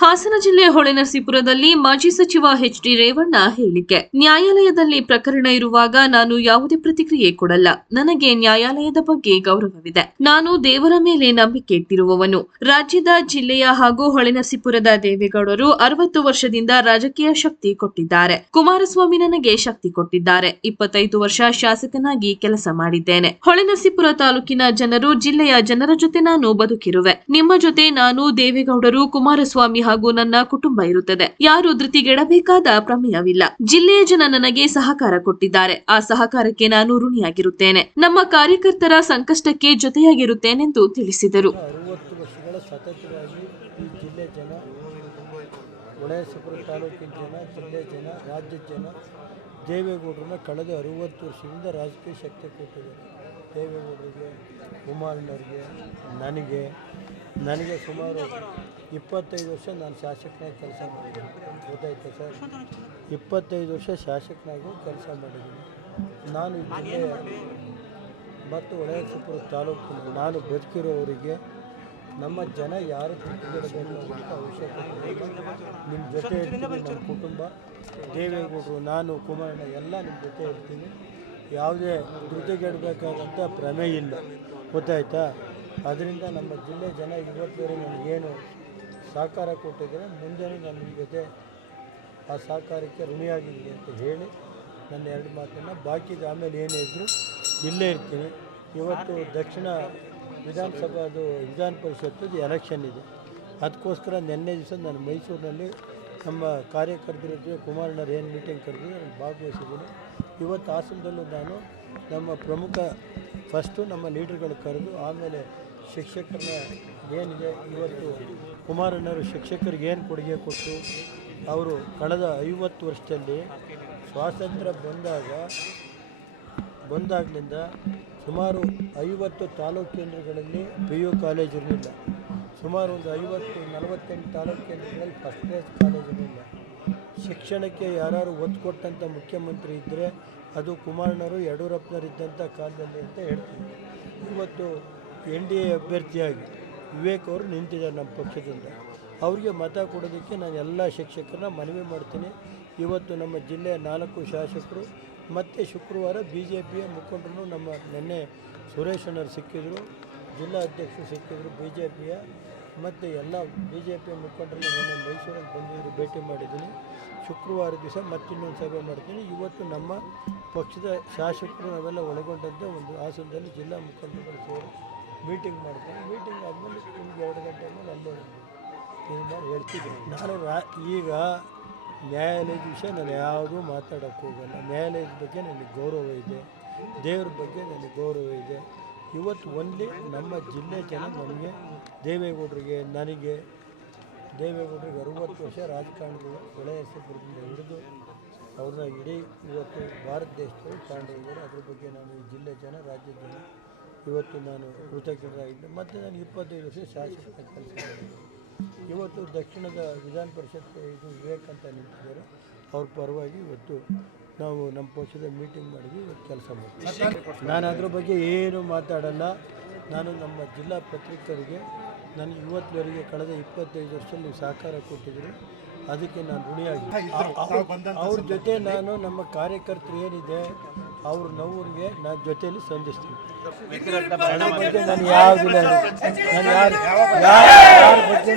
ಹಾಸನ ಜಿಲ್ಲೆ ಹೊಳೆನರಸೀಪುರದಲ್ಲಿ ಮಾಜಿ ಸಚಿವ ಎಚ್ ಡಿ ರೇವಣ್ಣ ಹೇಳಿಕೆ. ನ್ಯಾಯಾಲಯದಲ್ಲಿ ಪ್ರಕರಣ ಇರುವಾಗ ನಾನು ಯಾವುದೇ ಪ್ರತಿಕ್ರಿಯೆ ಕೊಡಲ್ಲ. ನನಗೆ ನ್ಯಾಯಾಲಯದ ಬಗ್ಗೆ ಗೌರವವಿದೆ. ನಾನು ದೇವರ ಮೇಲೆ ನಂಬಿಕೆ ಇಟ್ಟಿರುವವನು. ರಾಜ್ಯದ ಜಿಲ್ಲೆಯ ಹಾಗೂ ಹೊಳೆನರಸೀಪುರದ ದೇವೇಗೌಡರು ಅರವತ್ತು ವರ್ಷದಿಂದ ರಾಜಕೀಯ ಶಕ್ತಿ ಕೊಟ್ಟಿದ್ದಾರೆ. ಕುಮಾರಸ್ವಾಮಿ ನನಗೆ ಶಕ್ತಿ ಕೊಟ್ಟಿದ್ದಾರೆ. ಇಪ್ಪತ್ತೈದು ವರ್ಷ ಶಾಸಕನಾಗಿ ಕೆಲಸ ಮಾಡಿದ್ದೇನೆ. ಹೊಳೆನರಸೀಪುರ ತಾಲೂಕಿನ ಜನರು ಜಿಲ್ಲೆಯ ಜನರ ಜೊತೆ ನಾನು ಬದುಕಿರುವೆ. ನಿಮ್ಮ ಜೊತೆ ನಾನು ದೇವೇಗೌಡರು ಕುಮಾರಸ್ವಾಮಿ ಹಾಗೂ ನನ್ನ ಕುಟುಂಬ ಇರುತ್ತದೆ. ಯಾರು ಧೃತಿಗೆಡಬೇಕಾದ ಪ್ರಮೇಯವಿಲ್ಲ. ಜಿಲ್ಲೆಯ ಜನ ನನಗೆ ಸಹಕಾರ ಕೊಟ್ಟಿದ್ದಾರೆ. ಆ ಸಹಕಾರಕ್ಕೆ ನಾನು ಋಣಿಯಾಗಿರುತ್ತೇನೆ. ನಮ್ಮ ಕಾರ್ಯಕರ್ತರ ಸಂಕಷ್ಟಕ್ಕೆ ಜೊತೆಯಾಗಿರುತ್ತೇನೆಂದು ತಿಳಿಸಿದರು. ದೇವೇಗೌಡರನ್ನ ಕಳೆದ ಅರುವತ್ತು ವರ್ಷದಿಂದ ರಾಜಕೀಯ ಶಕ್ತಿ ಕೊಟ್ಟಿದ್ದಾರೆ. ದೇವೇಗೌಡರಿಗೆ ಕುಮಾರಣ್ಣವ್ರಿಗೆ ನನಗೆ ನನಗೆ ಸುಮಾರು ಇಪ್ಪತ್ತೈದು ವರ್ಷ ನಾನು ಶಾಸಕನಾಗಿ ಕೆಲಸ ಮಾಡಿದ್ದೀನಿ. ಗೊತ್ತಾಯ್ತು ಸರ್? ಇಪ್ಪತ್ತೈದು ವರ್ಷ ಶಾಸಕನಾಗಿ ಕೆಲಸ ಮಾಡಿದ್ದೀನಿ. ನಾನು ಜಿಲ್ಲೆಯ ಮತ್ತು ಹೊಳೆನರಸೀಪುರ ತಾಲೂಕಿನ ನಾನು ಬದುಕಿರೋವರಿಗೆ ನಮ್ಮ ಜನ ಯಾರು ಅಂತ ಅವಶ್ಯಕತೆ ನಿಮ್ಮ ಜೊತೆ ನಮ್ಮ ಕುಟುಂಬ, ದೇವೇಗೌಡರು, ನಾನು, ಕುಮಾರಣ್ಣ, ಎಲ್ಲ ನಿಮ್ಮ ಜೊತೆ ಇರ್ತೀನಿ. ಯಾವುದೇ ಧೃತಿಗೆಡಬೇಕಾದಂಥ ಪ್ರಮೇಯ ಇಲ್ಲ. ಗೊತ್ತಾಯ್ತಾ? ಅದರಿಂದ ನಮ್ಮ ಜಿಲ್ಲೆ ಜನ ಇವತ್ತುವರೆಗೆ ಏನು ಸಹಕಾರ ಕೊಟ್ಟಿದ್ದಾರೆ ಮುಂದೆನೂ ನನ್ನ ಜೊತೆ ಆ ಸಹಕಾರಕ್ಕೆ ಋಣಿಯಾಗಿದ್ದೀನಿ ಅಂತ ಹೇಳಿ ನನ್ನ ಎರಡು ಮಾತನ್ನು, ಬಾಕಿ ಆಮೇಲೆ ಏನೇ ಇದ್ದರು ಇಲ್ಲೇ ಇರ್ತೀನಿ. ಇವತ್ತು ದಕ್ಷಿಣ ವಿಧಾನಸಭಾದು ವಿಧಾನ ಪರಿಷತ್ತದು ಎಲೆಕ್ಷನ್ ಇದೆ. ಅದಕ್ಕೋಸ್ಕರ ನಿನ್ನೆ ದಿವಸ ನಾನು ಮೈಸೂರಿನಲ್ಲಿ ನಮ್ಮ ಕಾರ್ಯಕರ್ತರ ಜೊತೆ ಕುಮಾರಣ್ಣರು ಏನು ಮೀಟಿಂಗ್ ಕರೆದಿದ್ದು ನಾನು ಭಾಗವಹಿಸಿದ್ದೀನಿ. ಇವತ್ತು ಹಾಸನದಲ್ಲೂ ನಾನು ನಮ್ಮ ಪ್ರಮುಖ ಫಸ್ಟು ನಮ್ಮ ಲೀಡರ್ಗಳು ಕರೆದು ಆಮೇಲೆ ಶಿಕ್ಷಕರನ್ನ ಏನಿದೆ ಇವತ್ತು ಕುಮಾರಣ್ಣರು ಶಿಕ್ಷಕರಿಗೆ ಏನು ಕೊಡುಗೆ ಕೊಟ್ಟು ಅವರು ಕಳೆದ ಐವತ್ತು ವರ್ಷದಲ್ಲಿ ಸ್ವಾತಂತ್ರ್ಯ ಬಂದಾಗ, ಬಂದಾಗಲಿಂದ ಸುಮಾರು ಐವತ್ತು ತಾಲೂಕು ಕೇಂದ್ರಗಳಲ್ಲಿ ಪಿ ಯು ಕಾಲೇಜ್ ಇರಲಿಲ್ಲ. ಸುಮಾರು ಒಂದು ಐವತ್ತು, ನಲವತ್ತೆಂಟು ತಾಲೂಕು ಕೇಂದ್ರಗಳಲ್ಲಿ ಫಸ್ಟ್ ಕ್ಲಾಸ್ ಕಾಲೇಜ್ ಇರಲಿಲ್ಲ. ಶಿಕ್ಷಣಕ್ಕೆ ಯಾರು ಒತ್ತು ಕೊಟ್ಟಂಥ ಮುಖ್ಯಮಂತ್ರಿ ಇದ್ದರೆ ಅದು ಕುಮಾರಣ್ಣರು ಯಡಿಯೂರಪ್ಪನವರು ಇದ್ದಂಥ ಕಾಲದಲ್ಲಿ ಅಂತ ಹೇಳ್ತೀನಿ. ಇವತ್ತು ಎನ್ ಡಿ ಎ ಅಭ್ಯರ್ಥಿಯಾಗಿ ವಿವೇಕ್ ಅವರು ನಿಂತಿದ್ದಾರೆ ನಮ್ಮ ಪಕ್ಷದಿಂದ. ಅವರಿಗೆ ಮತ ಕೊಡೋದಕ್ಕೆ ನಾನು ಎಲ್ಲ ಶಿಕ್ಷಕರನ್ನ ಮನವಿ ಮಾಡ್ತೀನಿ. ಇವತ್ತು ನಮ್ಮ ಜಿಲ್ಲೆಯ ನಾಲ್ಕು ಶಾಸಕರು ಮತ್ತು ಶುಕ್ರವಾರ ಬಿ ಜೆ ಪಿಯ ಮುಖಂಡರು ನಮ್ಮ ನಿನ್ನೆ ಸುರೇಶ್ ಅಣ್ಣರು ಸಿಕ್ಕಿದ್ರು, ಜಿಲ್ಲಾ ಅಧ್ಯಕ್ಷರು ಸಿಕ್ಕಿದ್ರು ಬಿ ಜೆ ಪಿಯ ಮತ್ತು ಎಲ್ಲ ಬಿ ಜೆ ಪಿಯ ಮುಖಂಡರು ನಿನ್ನೆ ಮೈಸೂರಲ್ಲಿ ಬಂದಿದ್ದರು ಭೇಟಿ ಮಾಡಿದ್ದೀನಿ. ಶುಕ್ರವಾರ ದಿವಸ ಮತ್ತಿನ್ನೊಂದು ಸಭೆ ಮಾಡ್ತೀನಿ. ಇವತ್ತು ನಮ್ಮ ಪಕ್ಷದ ಶಾಸಕರು ನಾವೆಲ್ಲ ಒಳಗೊಂಡಂತೆ ಒಂದು ಹಾಸನದಲ್ಲಿ ಜಿಲ್ಲಾ ಮುಖಂಡರುಗಳು ಸೇರಿ ಮೀಟಿಂಗ್ ಮಾಡ್ತೀನಿ. ಮೀಟಿಂಗ್ ಆದಮೇಲೆ ನಿಮ್ಗೆ ಎರಡು ಗಂಟೆ ಮೇಲೆ ಅಲ್ಲೇ ತೀರ್ಮಾನ ಹೇಳ್ತಿದ್ದೀನಿ ನಾನು ಈಗ ನ್ಯಾಯಾಲಯದ ವಿಷಯ ನಾನು ಯಾವುದೂ ಮಾತಾಡೋಕ್ಕೆ ಹೋಗಲ್ಲ. ನ್ಯಾಯಾಲಯದ ಬಗ್ಗೆ ನನಗೆ ಗೌರವ ಇದೆ. ದೇವ್ರ ಬಗ್ಗೆ ನನಗೆ ಗೌರವ ಇದೆ. ಇವತ್ತು ಒಂದೇ ನಮ್ಮ ಜಿಲ್ಲೆ ಜನ ನಮಗೆ ದೇವೇಗೌಡರಿಗೆ, ನನಗೆ ದೇವೇಗೌಡರಿಗೆ ಅರುವತ್ತು ವರ್ಷ ರಾಜಕಾರಣದ ಬೆಳೆ ಹೆಸರಿಂದ ಹಿಡಿದು ಅವ್ರನ್ನ ಇಡೀ ಇವತ್ತು ಭಾರತ ದೇಶದಲ್ಲಿ ತಗೊಂಡೋಗಿದ್ದಾರೆ ಅದ್ರ ಬಗ್ಗೆ ನಾನು ಈ ಜಿಲ್ಲೆ ಜನ, ರಾಜ್ಯದ ಜನ ಇವತ್ತು ನಾನು ಕೃತಜ್ಞರಾಗಿದ್ದೆ. ಮತ್ತು ನಾನು ಇಪ್ಪತ್ತೈದು ವರ್ಷ ಶಾಸಕ ಕೆಲಸ ಇವತ್ತು ದಕ್ಷಿಣದ ವಿಧಾನ ಪರಿಷತ್ ಇದು ವಿವೇಕ್ ಅಂತ ನಿಂತಿದ್ದಾರೆ. ಅವ್ರ ಪರವಾಗಿ ಇವತ್ತು ನಾವು ನಮ್ಮ ಪಕ್ಷದ ಮೀಟಿಂಗ್ ಮಾಡಿದ್ವಿ ಇವತ್ತು ಕೆಲಸ ಮಾಡ್ತೀವಿ. ನಾನು ಅದ್ರ ಬಗ್ಗೆ ಏನು ಮಾತಾಡಲ್ಲ. ನಾನು ನಮ್ಮ ಜಿಲ್ಲಾ ಪತ್ರಿಕರಿಗೆ ನನಗೆ ಇವತ್ತುವರೆಗೆ ಕಳೆದ ಇಪ್ಪತ್ತೈದು ವರ್ಷದಲ್ಲಿ ನೀವು ಸಹಕಾರ ಕೊಟ್ಟಿದ್ದರು ಅದಕ್ಕೆ ನಾನು ಋಣಿಯಾಗಿ. ಅವ್ರ ಜೊತೆ ನಾನು ನಮ್ಮ ಕಾರ್ಯಕರ್ತರು ಏನಿದೆ ಅವ್ರ ನೋವಿಗೆ ನಾನು ಜೊತೆಯಲ್ಲಿ ಸಂಧಿಸ್ತೀನಿ. ನಾನು ಯಾವುದಿಲ್ಲ ನಾನು ಯಾರು ಯಾರ ಬಗ್ಗೆ